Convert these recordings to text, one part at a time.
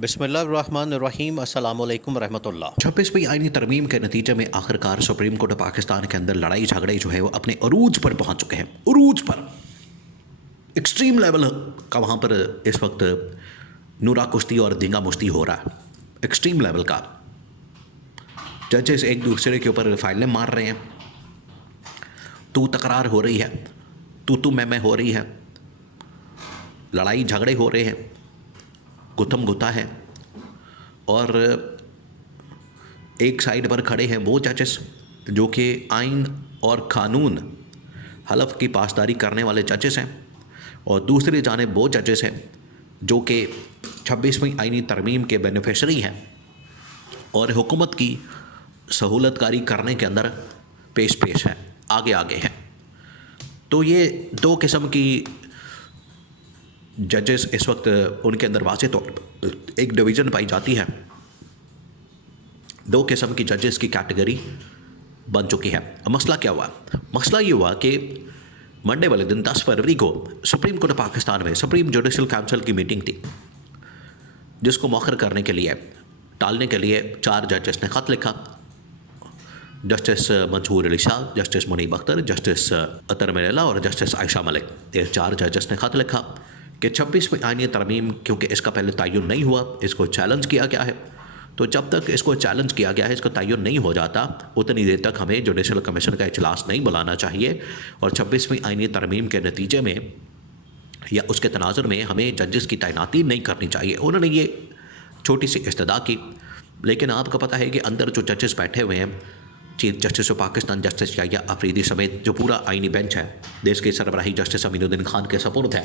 बिस्मिल्लाहिर्रहमानिर्रहीम अस्सलामुअलैकुम रहमतुल्लाह। 26वीं आईनी तरमीम के नतीजे में आखिरकार सुप्रीम कोर्ट पाकिस्तान के अंदर लड़ाई झगड़े जो है वो अपने अरूज पर पहुंच चुके हैं। अरूज पर एक्सट्रीम लेवल का वहाँ पर इस वक्त नूरा कुश्ती और दींगा मुश्ती हो रहा है। एक्सट्रीम लेवल का जजेस एक दूसरे के ऊपर फाइलें मार रहे हैं, तू तकरार हो रही है, तू मैं हो रही है, लड़ाई झगड़े हो रहे हैं, गुत्थम गुत्था है। और एक साइड पर खड़े हैं वो जजेस जो कि आइन और क़ानून हलफ की पासदारी करने वाले जजेस हैं, और दूसरी जानिब वो जजेस हैं जो कि 26वीं आइनी तरमीम के बेनिफिशरी हैं और हुकूमत की सहूलतकारी करने के अंदर पेश हैं, आगे हैं। तो ये दो किस्म की जजेस इस वक्त उनके अंदर वाज़े तौर पर एक डिवीज़न पाई जाती है। दो किस्म की जजेस की कैटेगरी बन चुकी है। मसला क्या हुआ? मसला ये हुआ कि मंडे वाले दिन 10 फरवरी को सुप्रीम कोर्ट पाकिस्तान में सुप्रीम जुडिशल काउंसिल की मीटिंग थी, जिसको मौखर करने के लिए, टालने के लिए 4 जजेस ने ख़त लिखा। Justice Mansoor Ali Shah, justice Munib Akhtar, justice Athar मिरेला और जस्टिस आयशा मलिक, ये 4 जजेस ने ख़त लिखा कि 26वीं आईनी तरमीम क्योंकि इसका पहले तयन नहीं हुआ, इसको चैलेंज किया गया है, तो जब तक इसको चैलेंज किया गया है, इसको तयन नहीं हो जाता, उतनी देर तक हमें जुडिशल कमीशन का इजलास नहीं बुलाना चाहिए और 26वीं आईनी तरमीम के नतीजे में या उसके तनाजुर में हमें जजेस की तैनाती नहीं करनी चाहिए। उन्होंने ये छोटी सी इस्तदा की, लेकिन आपको पता है कि अंदर जो जजेस बैठे हुए हैं, chief justice of Pakistan justice Yahya Afridi समेत जो पूरा आइनी बेंच है, देश की सरबराही जस्टिस अमीनुद्दीन खान के सपुर्द है,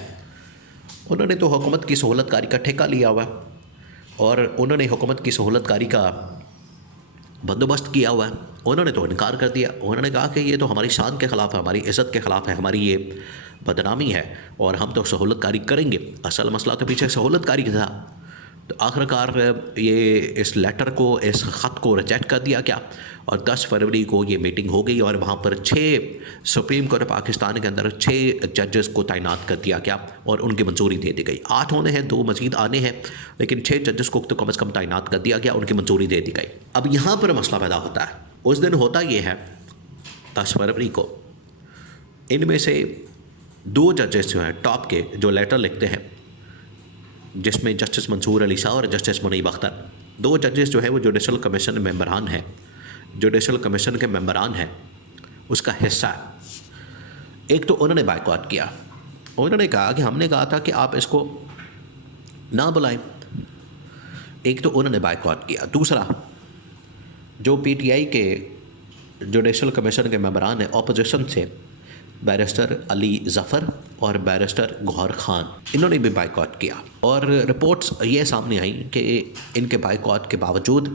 उन्होंने तो हुकूमत की सहूलतकारी का ठेका लिया हुआ है और उन्होंने हुकूमत की सहूलतकारी का बंदोबस्त किया हुआ है। उन्होंने तो इनकार कर दिया। उन्होंने कहा कि ये तो हमारी शान के ख़िलाफ़ है, हमारी इज़्ज़त के ख़िलाफ़ है, हमारी ये बदनामी है और हम तो सहूलतकारी करेंगे। असल मसला तो पीछे सहूलतकारी था। तो आखिरकार ये इस लेटर को, इस ख़त को रिजेक्ट कर दिया गया और 10 फरवरी को ये मीटिंग हो गई और वहाँ पर 6 सुप्रीम कोर्ट पाकिस्तान के अंदर 6 जजेस को तैनात कर दिया गया और उनकी मंजूरी दे दी गई। 8 होने हैं, 2 मज़ीद आने हैं, लेकिन 6 जजेस को तो कम से कम तैनात कर दिया गया, उनकी मंजूरी दे दी गई। अब यहाँ पर मसला पैदा होता है। उस दिन होता ये है 10 फरवरी को, इनमें से 2 जजेस जो हैं टॉप के, जो लेटर लिखते हैं, जिसमें जस्टिस मंसूर अली शाह और जस्टिस मुनीब अख्तर, 2 जजेस जो है वो जुडिशल कमीशन मेंबरान हैं, जुडिशल कमीशन के मेंबरान हैं, उसका हिस्सा है। एक तो उन्होंने बायकॉट किया। उन्होंने कहा कि हमने कहा था कि आप इसको ना बुलाएं। एक तो उन्होंने बायकॉट किया। दूसरा, जो पीटीआई के जुडिशल कमीशन के मेंबरान हैं ऑपोजिशन से, बैरिस्टर अली ज़फ़र और बैरिस्टर गौहर ख़ान, इन्होंने भी बायकॉट किया। और रिपोर्ट्स ये सामने आई कि इनके बायकॉट के बावजूद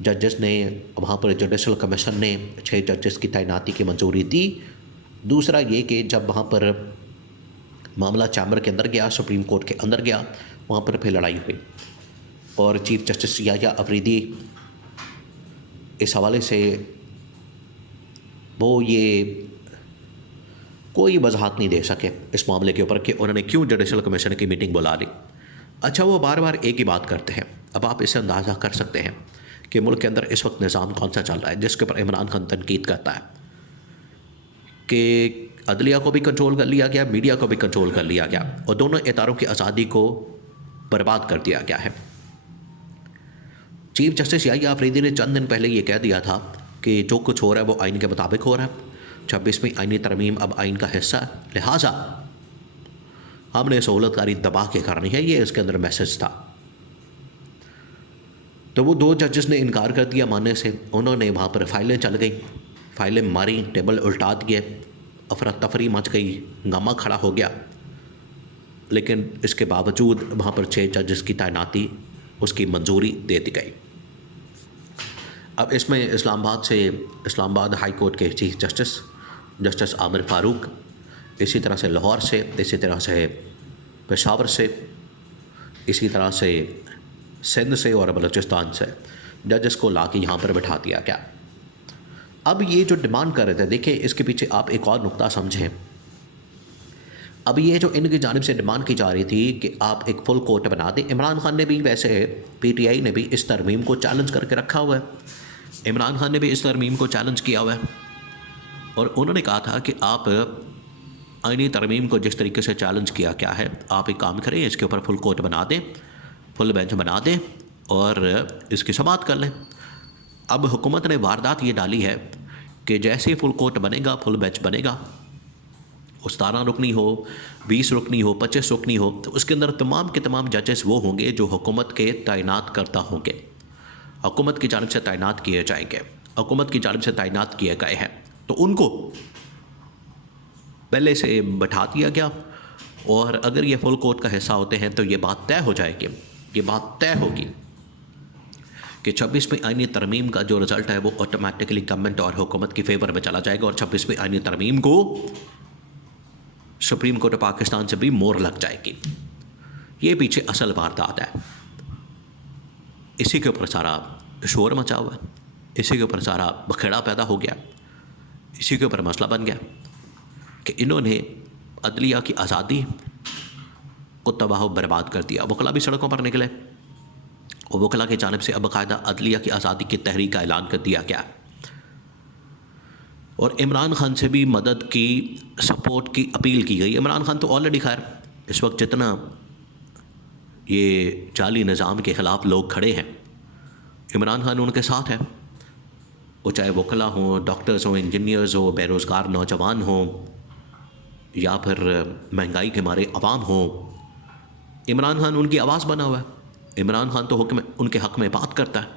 जजेस ने, वहाँ पर जुडिशल कमीशन ने 6 जजेस की तैनाती की मंजूरी दी। दूसरा ये कि जब वहाँ पर मामला चैम्बर के अंदर गया, सुप्रीम कोर्ट के अंदर गया, वहाँ पर फिर लड़ाई हुई और चीफ जस्टिस याहिया अफरीदी इस हवाले से वो ये कोई वजाहत नहीं दे सके इस मामले के ऊपर कि उन्होंने क्यों जुडिशल कमीशन की मीटिंग बुला ली। अच्छा, वो बार बार एक ही बात करते हैं। अब आप इससे अंदाज़ा कर सकते हैं कि मुल्क के अंदर इस वक्त निज़ाम कौन सा चल रहा है, जिसके ऊपर इमरान खान तनकीद करता है कि अदलिया को भी कंट्रोल कर लिया गया, मीडिया को भी कंट्रोल कर लिया गया और दोनों इदारों की आज़ादी को बर्बाद कर दिया गया है। चीफ जस्टिस याहिया अफरीदी ने चंद दिन पहले ये कह दिया था कि जो कुछ हो रहा है वो आइन के मुताबिक हो रहा है, 26वीं आइनी तरमीम अब आइन का हिस्सा है, लिहाजा हमने सहूलतकारी दबा के करनी है, ये इसके अंदर मैसेज था। तो वो 2 जजेस ने इनकार कर दिया मानने से। उन्होंने वहाँ पर फाइलें चल गई, फाइलें मारी, टेबल उल्टा दिए, अफरा तफरी मच गई, हंगामा खड़ा हो गया। लेकिन इसके बावजूद वहाँ पर 6 जजेस की तैनाती, उसकी मंजूरी दे दी गई। अब इसमें इस्लामाबाद हाई कोर्ट के chief justice justice Aamir Farooq, इसी तरह से लाहौर से, इसी तरह से पेशावर से, इसी तरह से सिंध से और बलूचिस्तान से जजेस को ला के यहाँ पर बैठा दिया गया। अब ये जो डिमांड कर रहे थे, देखिए इसके पीछे आप एक और नुक्ता समझें अब ये जो इनकी जानिब से डिमांड की जा रही थी कि आप एक फुल कोर्ट बना दें, इमरान खान ने भी वैसे पीटीआई ने भी इस तरमीम को चैलेंज करके रखा हुआ है। इमरान खान ने भी इस तरमीम को चैलेंज किया हुआ है और उन्होंने कहा था कि आप आईनी तरमीम को जिस तरीके से चैलेंज किया क्या है, आप एक काम करें, इसके ऊपर फुल कोर्ट बना दें, फुल बेंच बना दें और इसकी समाअत कर लें। अब हुकूमत ने वारदात ये डाली है कि जैसे ही फुल कोर्ट बनेगा, फुल बेंच बनेगा, वो 17 रुकनी हो, 20 रुकनी हो, 25 रुकनी हो, तो उसके अंदर तमाम के तमाम जजेस वो होंगे जो हुकूमत के तैनात करता होंगे, हुकूमत की जानिब से तैनात किए जाएंगे, हुकूमत की जानिब से तैनात किए गए हैं। तो उनको पहले से बैठा दिया गया और अगर ये फुल कोर्ट का हिस्सा होते हैं तो ये बात तय हो जाएगी, ये बात तय होगी कि 26वीं आईनी तरमीम का जो रिज़ल्ट है वो ऑटोमेटिकली गवर्नमेंट और हुकूमत की फेवर में चला जाएगा और 26वीं आईनी तरमीम को सुप्रीम कोर्ट पाकिस्तान से भी मोहर लग जाएगी। ये पीछे असल वारदात है, इसी के ऊपर सारा शोर मचा हुआ है, इसी के ऊपर सारा बखेड़ा पैदा हो गया, इसी के ऊपर मसला बन गया कि इन्होंने अदलिया की आज़ादी को तबाह बर्बाद कर दिया। वकला भी सड़कों पर निकले और वकला की जानिब से अब बाकायदा अदलिया की आज़ादी की तहरीक का ऐलान कर दिया गया और इमरान खान से भी मदद की, सपोर्ट की अपील की गई। इमरान खान तो ऑलरेडी खैर इस वक्त जितना ये जाली निज़ाम के ख़िलाफ़ लोग खड़े हैं, इमरान खान उनके साथ है, वो चाहे वकला हों, डॉक्टर्स हों, इंजीनियर्स हो, बेरोज़गार नौजवान हों या फिर महंगाई के मारे अवाम हों, इमरान खान उनकी आवाज़ बना हुआ है। इमरान खान तो हुक्म उनके हक़ में बात करता है।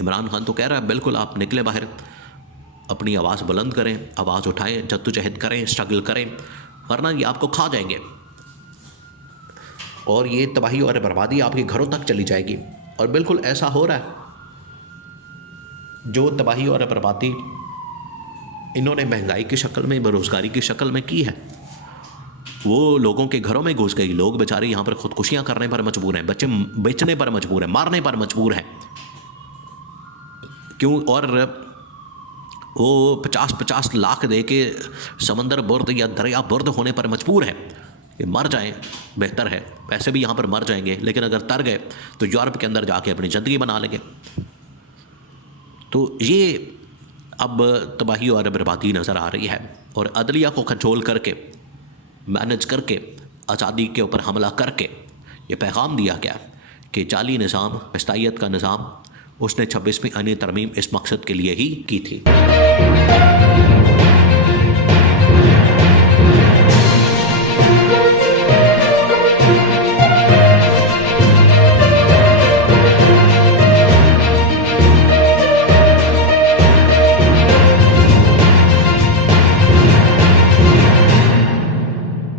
इमरान खान तो कह रहा है बिल्कुल आप निकले बाहर, अपनी आवाज़ बुलंद करें, आवाज़ उठाएं, जद्दोजहद करें, स्ट्रगल करें, वरना ये आपको खा जाएंगे और ये तबाही और बर्बादी आपके घरों तक चली जाएगी। और बिल्कुल ऐसा हो रहा है। जो तबाही और बर्बादी इन्होंने महंगाई की शक्ल में, बेरोज़गारी की शक्ल में की है, वो लोगों के घरों में घुस गई। लोग बेचारे यहाँ पर ख़ुदकुशियाँ करने पर मजबूर हैं, बच्चे बेचने पर मजबूर हैं, मारने पर मजबूर हैं। क्यों? और वो 50-50 लाख दे के समंदर बुर्द या दरिया बुर्द होने पर मजबूर है कि मर जाएं, बेहतर है। वैसे भी यहाँ पर मर जाएंगे, लेकिन अगर तर गए तो यूरोप के अंदर जाके अपनी ज़िंदगी बना लेंगे। तो ये अब तबाही और बर्बादी नज़र आ रही है और अदलिया को कंट्रोल करके, मैनेज करके, आज़ादी के ऊपर हमला करके ये पैगाम दिया गया कि जाली निज़ाम, पिस्तायत का निज़ाम, उसने 26वीं आईनी तरमीम इस मकसद के लिए ही की थी।